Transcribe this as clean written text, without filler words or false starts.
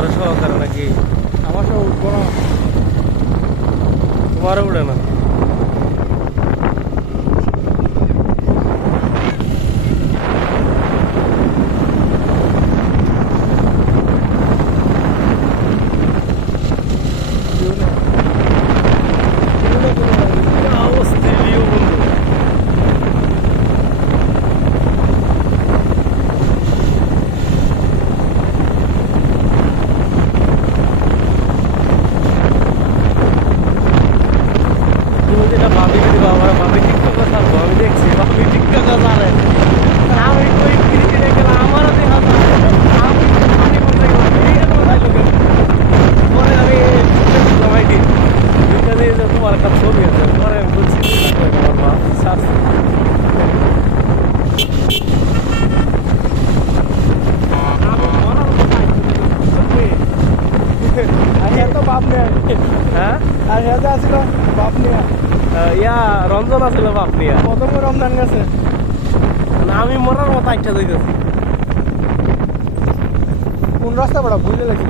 তোমার সহকারে নাকি? আমার সব উঠবো না। তোমারও উঠে না? কেউ নেই। কেউ নেই, কেউ নেই। অস্থির ভিউ বন্ধু। তুমি যেটা ভাবিকে দিবা, আমার ভাবি টিকটকে থাকবো, আমি দেখছি ভাবি টিকটকে জানে। আমি কই ক্রিকেটে গেলাম, আমারও দেখা যায়। আমি আমি কোন জায়গায় এইরকম ডায়লগে পরে আমি জমাই দিই দুইটা দিয়ে যে তোমার একটা ছবি আছে, পরে আমি বলছি আমার মা সার্চ আর হ্যাঁ তো বাপ নেই। হ্যাঁ আর হ্যাঁ যে আসছিল বাপ নেই। ইয়া রঞ্জন আছিল বাপ নিয়া। প্রথম রমজান গেছে। না আমি মরার মতো একটা যাইতেছি। কোন রাস্তা বড় বুঝতে লাগছে।